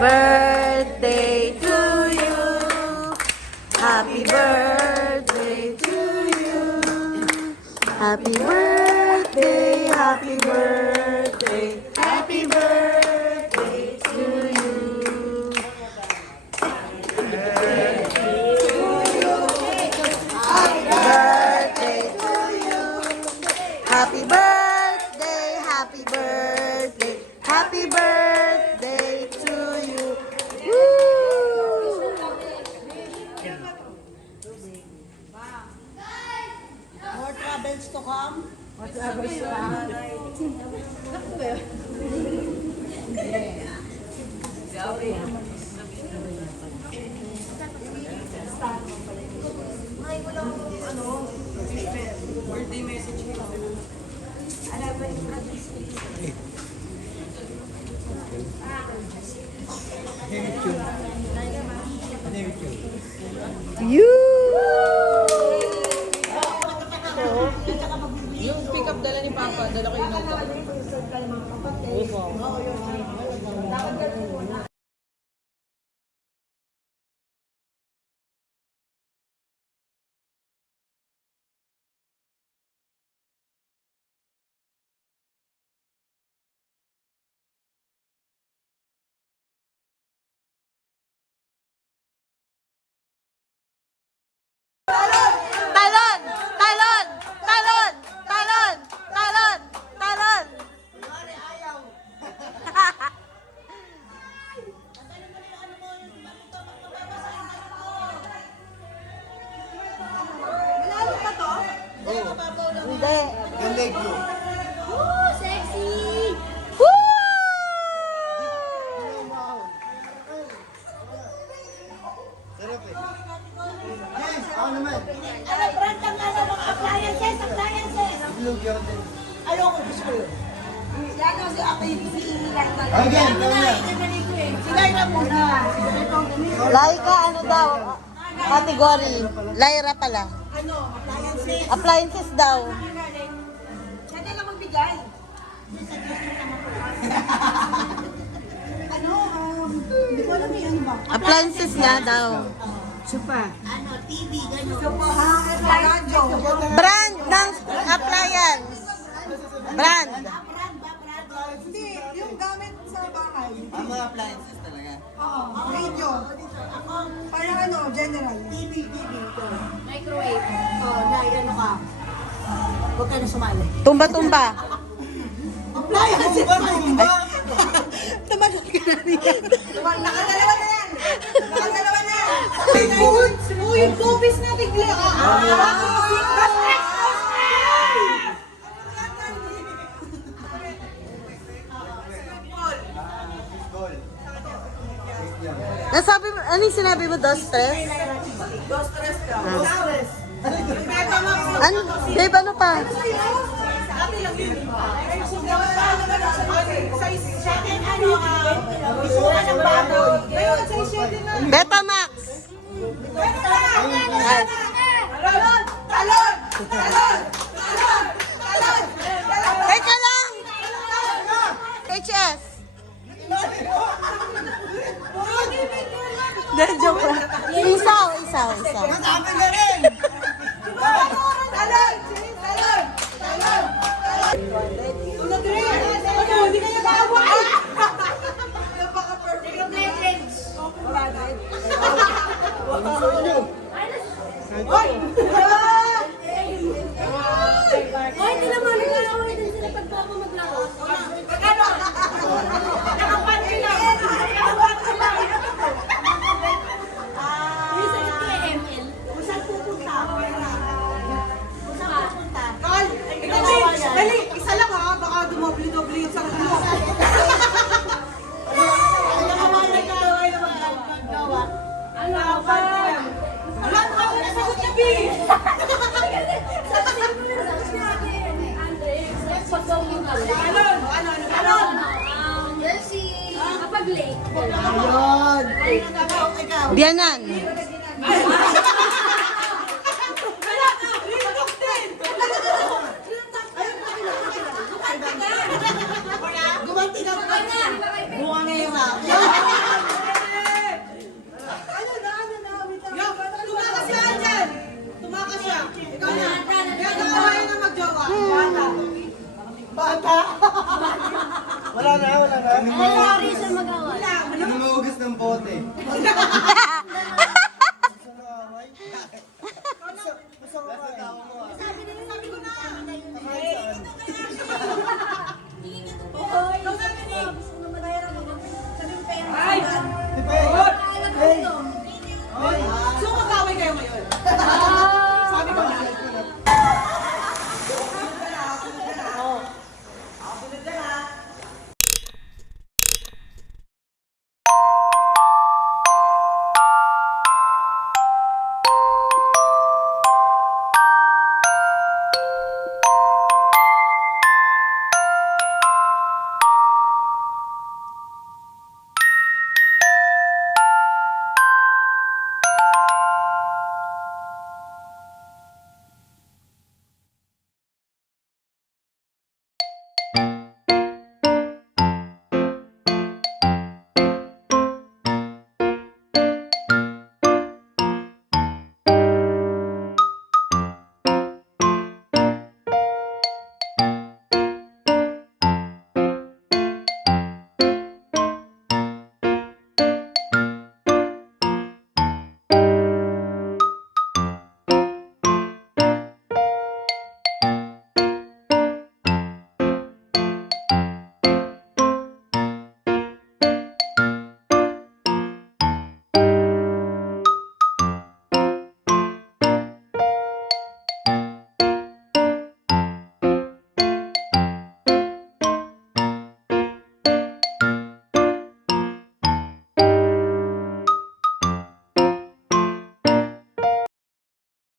birthday to you. Happy birthday to you. Happy birthday, happy birthday, happy birthday to you. Happy birthday to you. Happy birthday, happy birthday, happy birthday to you. Woo! More travels to come. More travels to birthday message ko. You! Yung pick up dala ni Papa, dala ko yung notebook. Talon! Talon! Talon! Talon! Talon! Talon! Malalo pa to? Hindi. Yung leg mo. Woo! Sarap eh. Yes, ako naman. Ano, brand ang ano, mga appliances, appliances. Itlog yun din. Ayoko, gusto ko yun. Yan ang si Ate Lang. Again, kaya. Sila na muna. Laika, ano daw? Category. Lyra pala. Ano, appliances. Appliances daw. Siya na lang magbigay. Ano, hindi ko alam yung ano ba? Appliances nga daw. Ano, TV, gano'n. Radyo. Brand ng appliance. Brand. Hindi, yung gamit sa bahay. Ang mga appliances talaga. Oo, radio. Parang ano, general. TV. Microwave. Oo, na ano ka. Huwag ka na sumali. Tumba-tumba. Appliances. Tumba! Tumalon ka na niya. Nakadalawa na yan. Nakadalawa na yan. Uy, yung copies na bigla. Goal. Nasabi mo, ano yung sinabi mo, dos stress? Ano? Babe, ano pa? Betamax. Ay. Teka lang. HS. Hindi, joke lang. Isaw. Madami na rin! Hindi kaya bawal! Napaka-perfect ng legends. Hoy, hindi naman nag-aaway din sila pag baka maglaro. Ano? Nakapansin lang. Nakapansin lang. Kung saan pupunta? Carl, dali, isa lang ha, baka dumobli-dobli yung sarili mo. Ano ba? Wala ka na nasagot niya, B! Ano? Kapag late. Ayun. Ikaw. Biyanan. Gumanti na. Bunga ngayon ha. bote.